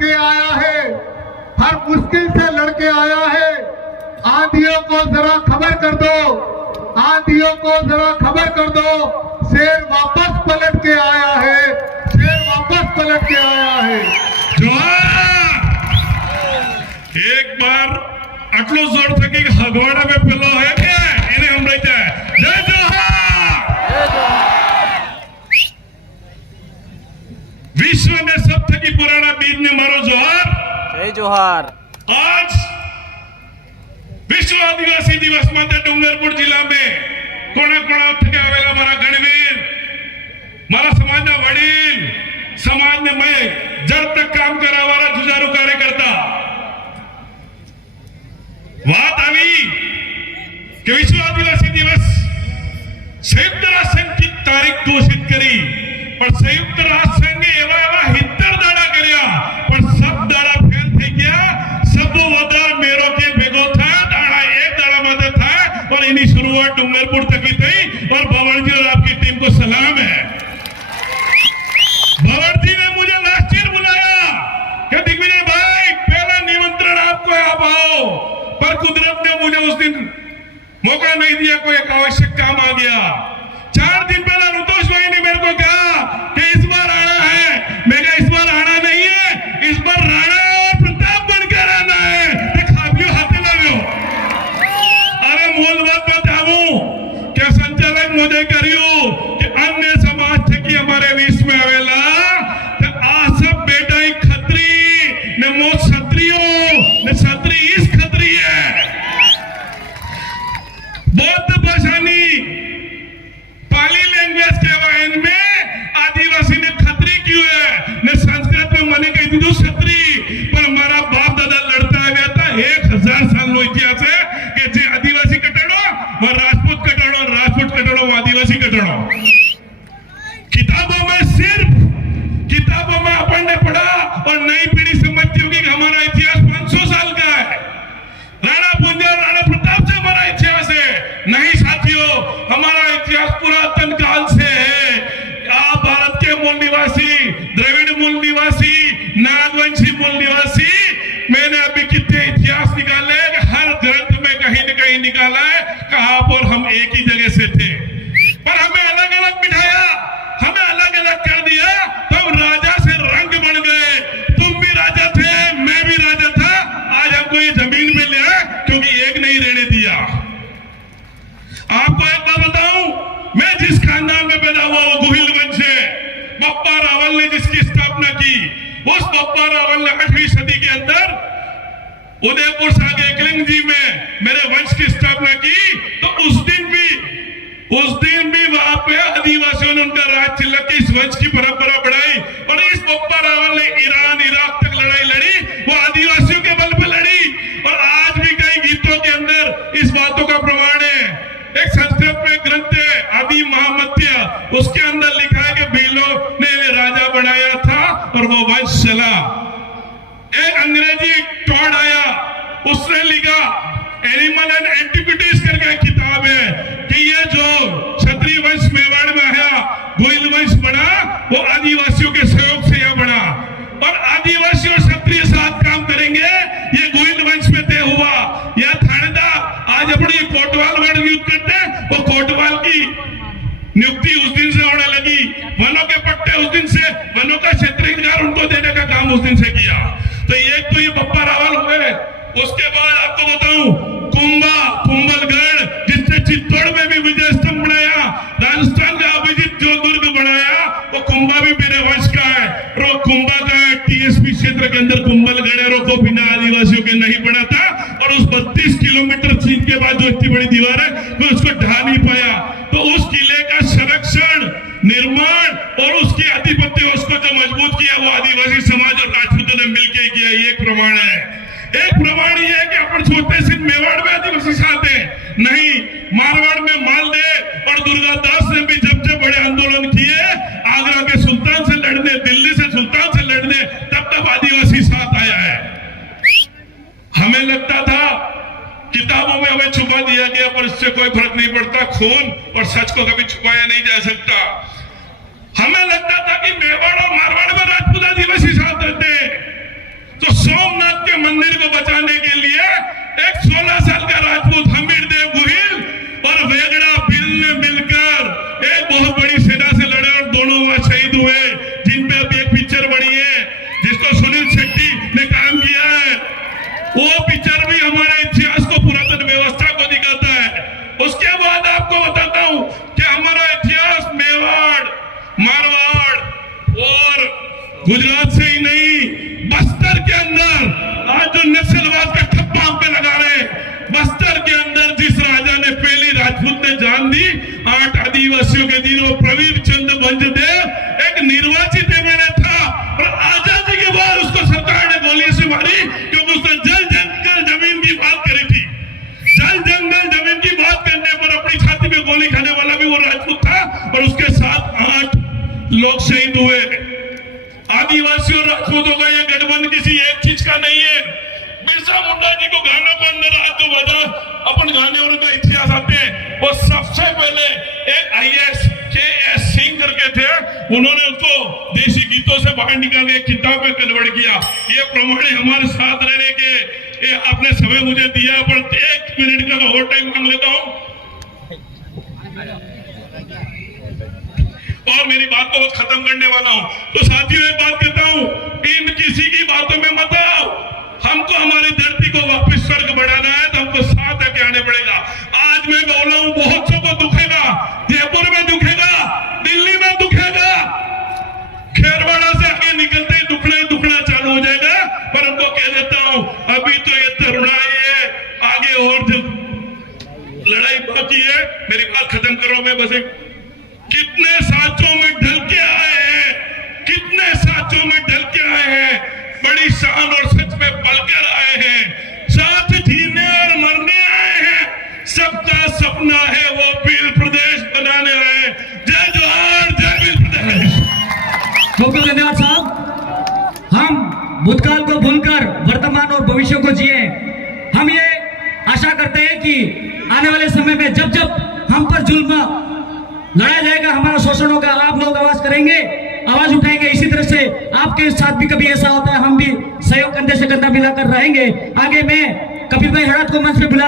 के आया है, हर मुश्किल से लड़के आया है। आंधियों को जरा खबर कर दो, आंधियों को जरा खबर कर दो, शेर वापस पलट के आया है, शेर वापस पलट के आया है। एक बार आटलो जोर थकी हगवाड़ा में पेलो है क्या इन्हें हम रहते हैं। जय जोहार। विश्व में सब थकी पुराना बीज ने मारो जोहार। जय जोहार। आज विश्व आदिवासी दिवस माते डूंगरपुर जिला में कोना कोना थके आवेला मारा गणवीर, मारा समाज ना वडील, समाज ने मैं जड़ तक काम करा वाला जुझारू कार्यकर्ता बात आई कि विश्व आदिवासी दिवस संयुक्त राष्ट्र संघ की तारीख घोषित करी, पर संयुक्त राष्ट्र संघ ने एवा एवा 70 दाड़ा कर्या, पर सब दाड़ा फेल થઈ ગયા। सब વધાર મેરો के ભેગો था, दाड़ा एक दाड़ा माते था और इन्हीं शुरुआत डूंगरपुर तक ही थी। और भंवर जी और आपकी टीम को सलाम है। भंवर जी ने मुझे लास्ट ईयर बुलाया कि दिग्विजय भाई पहला निमंत्रण आपको है, आप आओ, पर कुदरत ने मुझे उस दिन मौका नहीं दिया, कोई एक आवश्यक काम आ गया। 4 दिन पहले रुतोष भाई ने मेरे को कहा कि इस बार आना है। मैं कहा इस बार आना नहीं है, इस बार राणा और प्रताप बनकर आना है। तो खाबियो हाथे लावियो। अरे मूल बात बताऊं क्या संचालक मुझे करियो कि अन्य समाज थे कि हमारे बीच में आवेला तो आ सब बेटा ही खत्री ने मो क्षत्रियो ने क्षत्रि इस खत्री है। बौद्ध भाषानी पाली लैंग्वेज के इनमें आदिवासी ने खत्री क्यों है ने संस्कृत में मने कही थी क्षत्री, पर हमारा बाप दादा लड़ता आया था 1000 साल नो इतिहास है कि जे आदिवासी कटड़ो वो राजपूत कटड़ो, राजपूत कटड़ो वो आदिवासी कटड़ो। किताबों में सिर्फ किताबों में अपन ने पढ़ा और नई पीढ़ी समझती होगी कि हमारा इतिहास 500 साल का है, राणा पुंजा राणा प्रताप से हमारा इतिहास है। नहीं साथियों, हमारा इतिहास पुरातन काल से है। आप भारत के मूल निवासी, द्रविड़ मूल निवासी, नागवंशी मूल निवासी, मैंने अभी कितने इतिहास निकाले, हर ग्रंथ में कहीं न कहीं निकाला है कहां पर हम एक ही जगह से थे, पर हमें अलग अलग बिठाया, हमें अलग अलग कर दिया। तो राजा से रंग बन गए, तुम भी राजा थे, मैं भी राजा था। आज हमको ये जमीन में लिया क्योंकि एक नहीं रहने दिया। आपको एक बात बताऊं, मैं जिस खानदान में पैदा हुआ वो गोहिल वंश है। बप्पा रावल ने जिसकी स्थापना की, उस बप्पा रावल ने 8वीं सदी के अंदर उदयपुर सागे एकलिंग जी में मेरे वंश की स्थापना की। तो उस दिन भी वहां पे आदिवासियों ने उनका राज तिलक की इस वंश की परंपरा बढ़ाई। और इस बप्पा रावल ने ईरान इराक तक लड़ाई लड़ी, वो आदिवासियों के बल पे लड़ी। और आज भी कई गीतों के अंदर इस बातों का प्रमाण है। एक संस्कृत में ग्रंथ है आदि महामत्य, उसके अंदर लिखा है कि भीलों ने राजा बनाया था और वो वंश चला। एक अंग्रेजी टॉड आया, उसने लिखा एनिमल एंड एंटिक्विटीज करके किताब है कि ये जो क्षत्रिय वंश मेवाड़ में आया, गोइल वंश बना, वो आदिवासियों के सहयोग से यह बना। और आदिवासी और क्षत्रिय साथ काम करेंगे, ये गोइल वंश में तय हुआ। यह थानेदार आज अपनी कोटवाल वर्ड नियुक्त करते हैं, वो कोटवाल की नियुक्ति उस दिन से होने लगी। वनों के पट्टे उस दिन से, वनों का क्षेत्राधिकार उनको देने का काम उस दिन से किया। तो एक तो ये बप्पा रावल हुए। उसके बाद आपको बताऊं, कुंभलगढ़ जिसने चित्तौड़ में भी विजय स्तंभ बनाया, राजस्थान का अभिजीत जो दुर्ग बनाया, वो कुंभा भी मेरे वंश का है। और कुंभा का टीएसपी क्षेत्र के अंदर कुंभलगढ़ को बिना आदिवासियों के नहीं बना था। और उस 32 किलोमीटर चीन के बाद जो इतनी बड़ी दीवार है, वो उसको ढा नहीं पाया। तो उस किले का संरक्षण, निर्माण और उसकी आधिपत्य उसको जो मजबूत किया, वो आदिवासी समाज और राजपूतों ने मिलकर किया। ये एक प्रमाण है। एक प्रमाण ये है कि अपन सोचते सिर्फ मेवाड़ में आदिवासी साथ है, नहीं, मारवाड़ में मालदेव और दुर्गादास ने भी जब जब बड़े आंदोलन किए, आगरा के सुल्तान से लड़ने, दिल्ली से सुल्तान से लड़ने, तब तब आदिवासी साथ आया है। हमें लगता था किताबों में हमें छुपा दिया गया, पर इससे कोई फर्क नहीं पड़ता। खून और सच को कभी छुपाया नहीं जा सकता। हमें लगता था कि मेवाड़ और मारवाड़ में राजपूत आदिवासी साथ रहते हैं, 16 साल का राजपूत हमीरदेव गोहिल और वेगड़ा बिल ने मिलकर एक बहुत बड़ी सेना से लड़े और दोनों वहां शहीद हुए, जिन पे अभी एक पिक्चर बनी है जिसको सुनील शेट्टी ने काम किया है। वो पिक्चर भी हमारे इतिहास को, पुरातन व्यवस्था को दिखाता है। उसके बाद आपको बताता हूं कि हमारा इतिहास मेवाड़, मारवाड़ और गुजरात से ही नहीं, बस्तर के अंदर आज जो नक्सलवाद का ठप्पा हम पे लगा रहे, बस्तर के अंदर जिस राजा ने पहली राजपूत ने जान दी 8 आदिवासियों के दिन, वो प्रवीर चंद्र भंजदेव एक निर्वाचित एमएलए था और आजादी के बाद उसको सरकार ने गोली से मारी, क्योंकि उसने जल जंगल जमीन की बात करी थी। जल जंगल जमीन की बात करने पर अपनी छाती में गोली खाने वाला भी वो राजपूत था और उसके साथ 8 लोग शहीद हुए। आदिवासियों और राजपूतों का ये गठबंधन किसी एक चीज का नहीं है। बिरसा मुंडा जी को गाना को अंदर आज जो बजा अपन गाने और उनका इतिहास आते हैं, वो सबसे पहले एक IAS KS सिंह करके थे, उन्होंने उसको देसी गीतों से बाहर निकाल के किताब में कन्वर्ट किया। ये प्रमाणे हमारे साथ रहने के आपने समय मुझे दिया, पर 1 मिनट का और टाइम मांग लेता हूं और मेरी बात को खत्म करने वाला हूं। तो साथियों एक बात कहता हूं, इन किसी की बातों में मत आओ। हमको हमारी धरती को वापस स्वर्ग बढ़ाना है तो हमको साथ लेके आने पड़ेगा। आज मैं बोला हूं, बहुत सबको दुखेगा, जयपुर में दुखेगा, दिल्ली में दुखेगा, खेरवाड़ा से आगे निकलते ही दुखना चालू हो जाएगा। पर हमको कह देता हूं, अभी तो ये तरुणाई है, आगे और लड़ाई बाकी है। मेरी बात खत्म करो, मैं बस कितने साचों में ढल के आए हैं, कितने साचों में ढल के आए हैं, बड़ी शान और सच में पलकर आए हैं, साथ जीने और मरने आए हैं। सबका सपना है वो भील प्रदेश बनाने आए। जय जोहार, जय भील प्रदेश। बहुत बहुत धन्यवाद साहब। हम भूतकाल को भूलकर वर्तमान और भविष्य को जिए। हम ये आशा करते हैं कि आने वाले समय में जब जब हम पर जुल्म लड़ाया जाएगा, हमारा शोषण होगा, आप लोग आवाज करेंगे, आवाज उठाएंगे। इसी तरह से आपके साथ भी कभी ऐसा होता है, हम भी सहयोग कंधे से कंधा मिलाकर रहेंगे। आगे मैं कपिल भाई हड़ात को मंच पे बुला